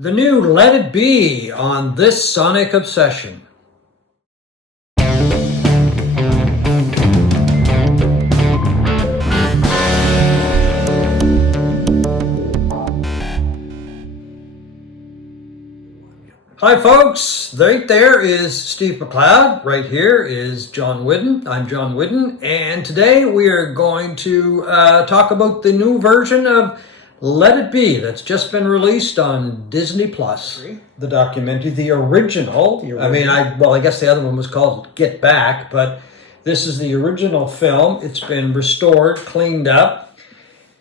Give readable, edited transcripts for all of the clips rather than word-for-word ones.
The new Let It Be on This Sonic Obsession. Hi folks, right there is Steve McLeod, right here is John Whidden. I'm John Whidden, and today we are going to talk about the new version of Let It Be that's just been released on Disney Plus. The documentary, the original. I guess the other one was called Get Back, but this is the original film. It's been restored, cleaned up,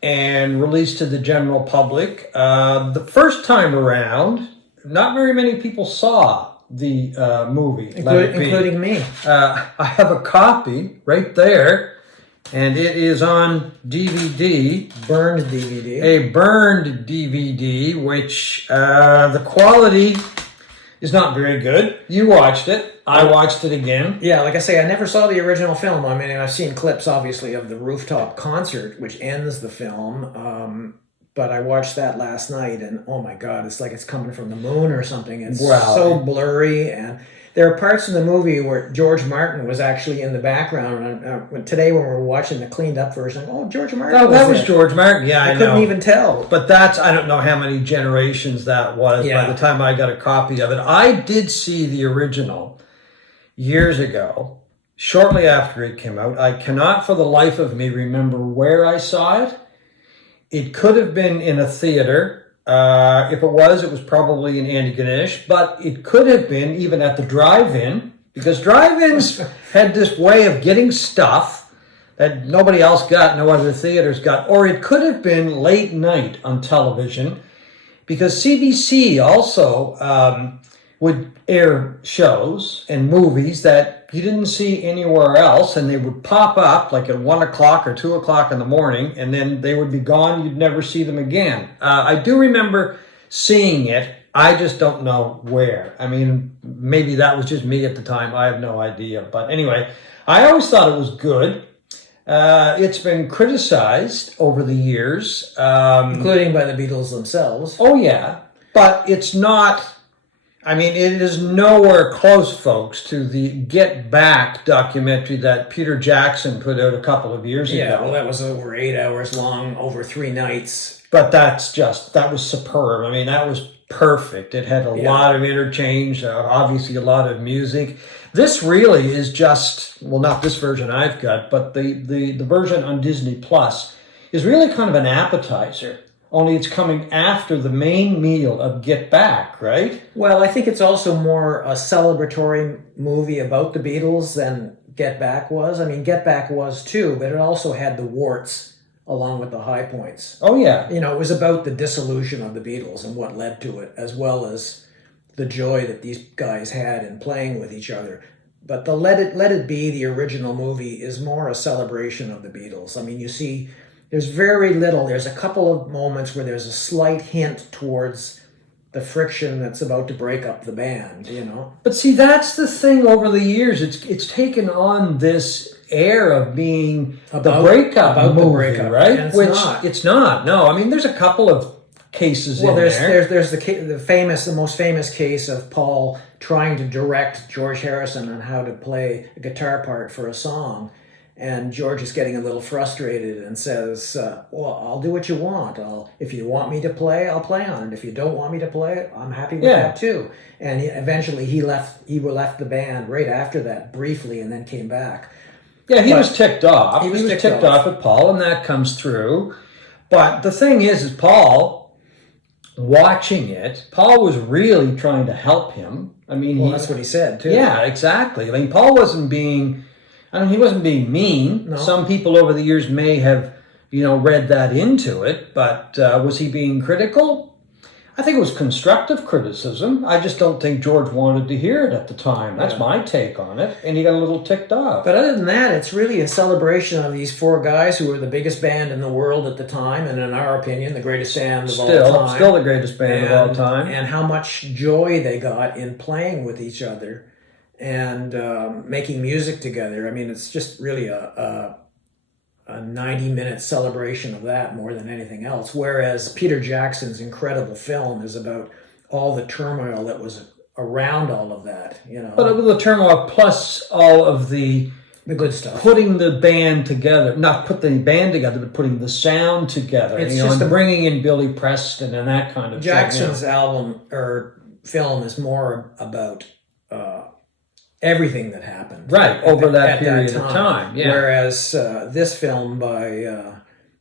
and released to the general public. The first time around, not very many people saw the movie, including me. I have a copy right there, and it is on DVD. Burned DVD. A burned DVD, which the quality is not very good. You watched it. I watched it again. Yeah, like I say, I never saw the original film. I mean, I've seen clips, obviously, of the rooftop concert, which ends the film. But I watched that last night, and oh my God, it's like it's coming from the moon or something. It's so blurry, and there are parts in the movie where George Martin was actually in the background. And today, when we were watching the cleaned up version, George Martin. Oh, that was George Martin. Yeah, I know. Couldn't even tell. But I don't know how many generations that was by the time I got a copy of it. I did see the original years ago, shortly after it came out. I cannot for the life of me remember where I saw it. It could have been in a theater. If it was probably in Antigonish, but it could have been even at the drive-in, because drive-ins had this way of getting stuff that nobody else got, no other theaters got. Or it could have been late night on television, because CBC also would air shows and movies that you didn't see anywhere else, and they would pop up like at 1 o'clock or 2 o'clock in the morning, and then they would be gone. You'd never see them again. I do remember seeing it. I just don't know where. I mean, maybe that was just me at the time. I have no idea. But anyway, I always thought it was good. It's been criticized over the years. Including by the Beatles themselves. Oh, yeah. But it's not... I mean, it is nowhere close, folks, to the Get Back documentary that Peter Jackson put out a couple of years ago. Yeah, well, that was over 8 hours long, over 3 nights. But that was superb. I mean, that was perfect. It had a lot of interchange, obviously a lot of music. This really is just, well, not this version I've got, but the version on Disney Plus is really kind of an appetizer. Only it's coming after the main meal of Get Back, right? Well, I think it's also more a celebratory movie about the Beatles than Get Back was. I mean, Get Back was too, but it also had the warts along with the high points. Oh, yeah. You know, it was about the dissolution of the Beatles and what led to it, as well as the joy that these guys had in playing with each other. But the Let It Be, the original movie, is more a celebration of the Beatles. I mean, you see... There's very little. There's a couple of moments where there's a slight hint towards the friction that's about to break up the band, you know. But see, that's the thing over the years. It's taken on this air of being the breakup movie, right? And it's not. No, I mean, there's a couple of cases in there. There's the most famous case of Paul trying to direct George Harrison on how to play a guitar part for a song. And George is getting a little frustrated and says, well, I'll do what you want. If you want me to play, I'll play on it. If you don't want me to play, I'm happy with that too. And eventually he left the band right after that, briefly, and then came back. Yeah, he was ticked off. He was ticked off at Paul, and that comes through. But the thing is Paul, watching it, Paul was really trying to help him. I mean, that's what he said too. Yeah, exactly. I mean, Paul wasn't being... he wasn't being mean. No. Some people over the years may have, read that into it, but was he being critical? I think it was constructive criticism. I just don't think George wanted to hear it at the time. That's my take on it, and he got a little ticked off. But other than that, it's really a celebration of these 4 guys who were the biggest band in the world at the time, and in our opinion, the greatest band of all time. Still the greatest band of all time. And how much joy they got in playing with each other. And making music together. I mean, it's just really a 90-minute celebration of that more than anything else. Whereas Peter Jackson's incredible film is about all the turmoil that was around all of that, But with the turmoil plus all of the good stuff. Putting the band together, not put the band together, but putting the sound together. It's just and bringing in Billy Preston and that kind of Jackson's thing. album or film is more about everything that happened. Right, over that period of time. Yeah. Whereas this film by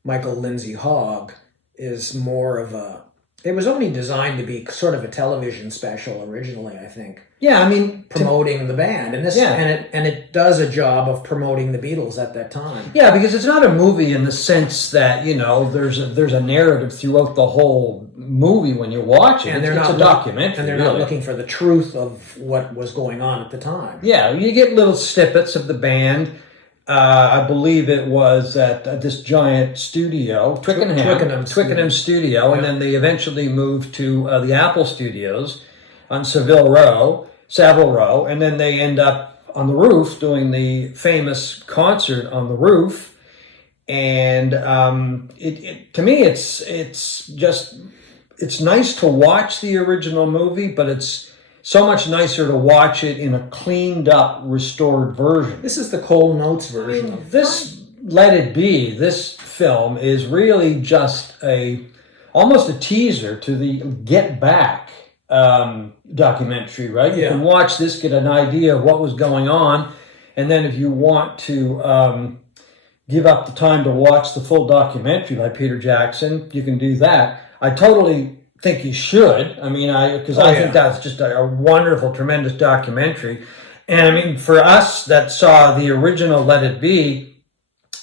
Michael Lindsay-Hogg is more of it was only designed to be sort of a television special originally, I think. Yeah, I mean, promoting the band, and it does a job of promoting the Beatles at that time. Yeah, because it's not a movie in the sense that there's a narrative throughout the whole movie when you watch it. And it's a documentary, and they're not looking for the truth of what was going on at the time. Yeah, you get little snippets of the band. I believe it was at this giant studio, Twickenham studio, and then they eventually moved to the Apple Studios on Savile Row, and then they end up on the roof doing the famous concert on the roof. And to me, it's nice to watch the original movie, but it's so much nicer to watch it in a cleaned up, restored version. This is the Cole Notes version. I mean, this Let It Be, this film is really just almost a teaser to the Get Back documentary, right? You can watch this, get an idea of what was going on, and then if you want to give up the time to watch the full documentary by Peter Jackson, you can do that. I totally think you should. I mean, I think that's just a wonderful, tremendous documentary. And I mean, for us that saw the original Let It Be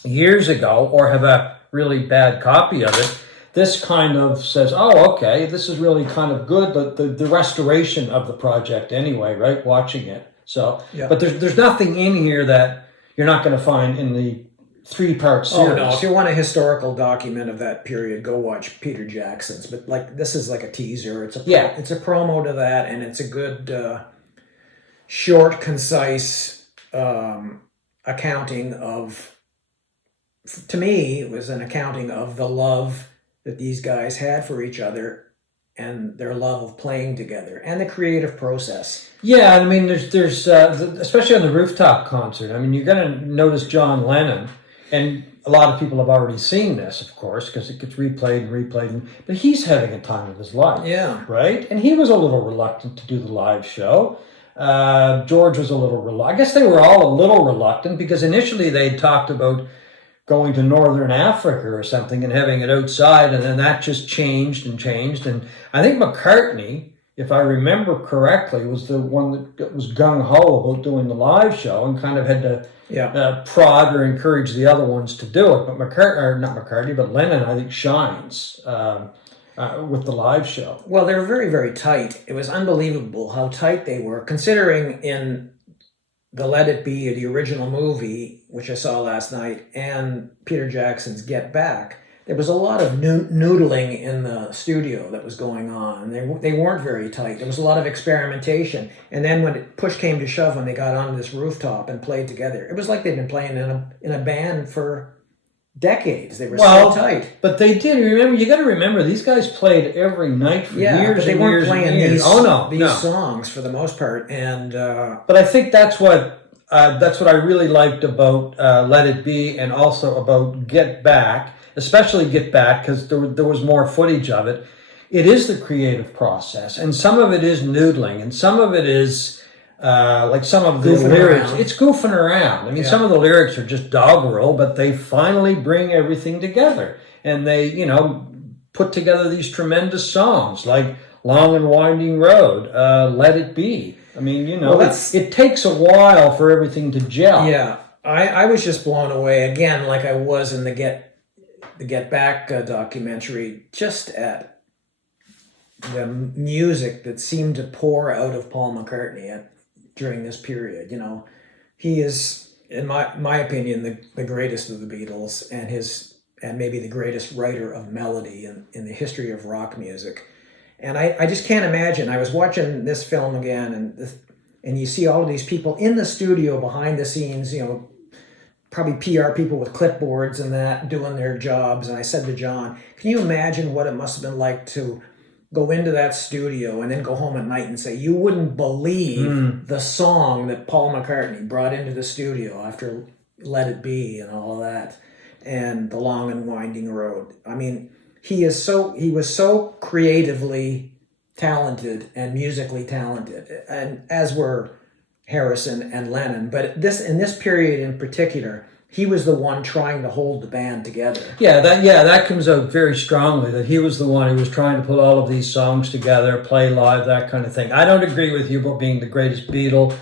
years ago, or have a really bad copy of it, this kind of says, oh, okay, this is really kind of good, but the restoration of the project anyway, right? Watching it. So, but there's nothing in here that you're not going to find in the 3-part series. Oh no! If you want a historical document of that period, go watch Peter Jackson's. But this is like a teaser. It's a promo to that, and it's a good, short, concise accounting of. To me, it was an accounting of the love that these guys had for each other, and their love of playing together, and the creative process. Yeah, I mean, there's especially on the rooftop concert. I mean, you're going to notice John Lennon. And a lot of people have already seen this, of course, because it gets replayed. But he's having a time of his life. Yeah. Right? And he was a little reluctant to do the live show. George was a little reluctant. I guess they were all a little reluctant because initially they talked about going to Northern Africa or something and having it outside. And then that just changed. And I think McCartney, if I remember correctly, was the one that was gung-ho about doing the live show and kind of had to prod or encourage the other ones to do it. But but Lennon, I think, shines with the live show. Well, they were very, very tight. It was unbelievable how tight they were, considering in the Let It Be, the original movie, which I saw last night, and Peter Jackson's Get Back, there was a lot of noodling in the studio that was going on. They weren't very tight. There was a lot of experimentation. And then when push came to shove, when they got on this rooftop and played together, it was like they'd been playing in a band for decades. They were so tight. But they did. You got to remember, these guys played every night for years. But they weren't playing these songs for the most part. And but I think that's what I really liked about Let It Be, and also about Get Back. Especially Get Back, because there was more footage of it. It is the creative process, and some of it is noodling, and some of it is like some of the lyrics. It's goofing around. I mean, some of the lyrics are just doggerel, but they finally bring everything together, and they, put together these tremendous songs like Long and Winding Road, Let It Be. I mean, it takes a while for everything to gel. Yeah, I was just blown away again, like I was in the Get Back documentary, just at the music that seemed to pour out of Paul McCartney during this period. He is, in my opinion, the greatest of the Beatles, and maybe the greatest writer of melody in the history of rock music. And I just can't imagine. I was watching this film again, and you see all of these people in the studio behind the scenes, probably PR people with clipboards and that doing their jobs. And I said to John, can you imagine what it must have been like to go into that studio and then go home at night and say, you wouldn't believe the song that Paul McCartney brought into the studio after Let It Be and all of that, and The Long and Winding Road. I mean, he was so creatively talented and musically talented, and as were Harrison and Lennon. But in this period in particular, he was the one trying to hold the band together. That comes out very strongly, that he was the one who was trying to put all of these songs together, play live, that kind of thing. I don't agree with you about being the greatest Beatle.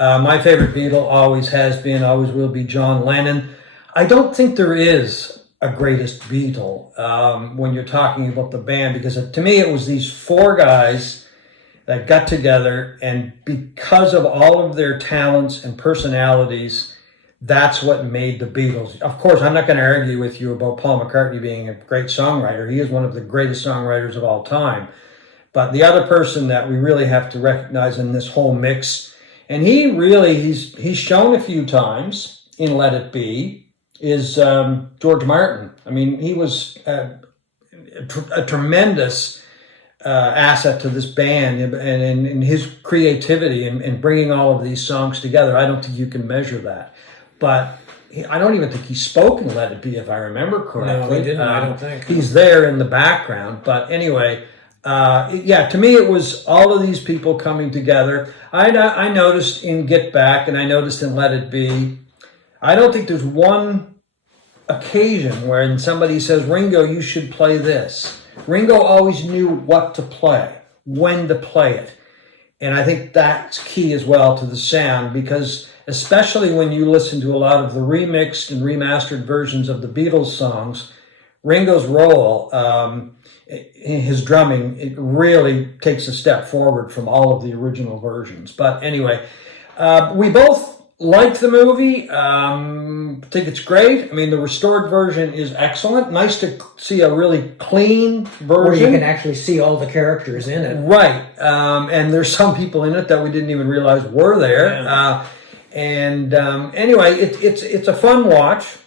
My favorite Beatle always has been, always will be John Lennon. I don't think there is a greatest Beatle when you're talking about the band, because to me it was these four guys that got together, and because of all of their talents and personalities, that's what made the Beatles. Of course, I'm not going to argue with you about Paul McCartney being a great songwriter. He is one of the greatest songwriters of all time. But the other person that we really have to recognize in this whole mix, and he's shown a few times in Let It Be, is George Martin. I mean, he was a tremendous asset to this band, and his creativity in bringing all of these songs together. I don't think you can measure that. But I don't even think he spoke in Let It Be, if I remember correctly. No, he didn't, I don't think. He's there in the background. But anyway, to me it was all of these people coming together. I noticed in Get Back, and I noticed in Let It Be, I don't think there's one occasion where somebody says, Ringo, you should play this. Ringo always knew what to play, when to play it. And I think that's key as well to the sound, because especially when you listen to a lot of the remixed and remastered versions of the Beatles songs, Ringo's role, his drumming, it really takes a step forward from all of the original versions. But anyway, we both like the movie. Think it's great. I mean, the restored version is excellent. Nice to see a really clean version. Where you can actually see all the characters in it. Right. And there's some people in it that we didn't even realize were there. Yeah. Anyway, it's a fun watch.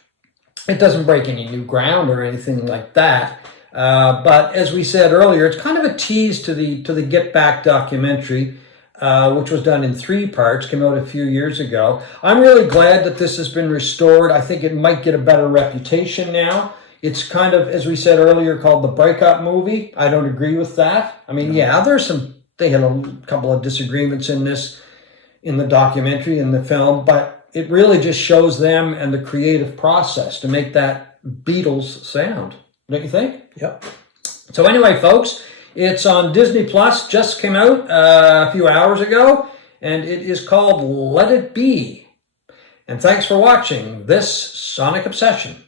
It doesn't break any new ground or anything like that. But as we said earlier, it's kind of a tease to the Get Back documentary, which was done in 3 parts, came out a few years ago. I'm really glad that this has been restored. I think it might get a better reputation now. It's kind of, as we said earlier, called the breakup movie. I don't agree with that. I mean, they had a couple of disagreements in the documentary, in the film, but it really just shows them and the creative process to make that Beatles sound. Don't you think? Yep. So anyway, folks, it's on Disney Plus, just came out a few hours ago, and it is called Let It Be. And thanks for watching this Sonic Obsession.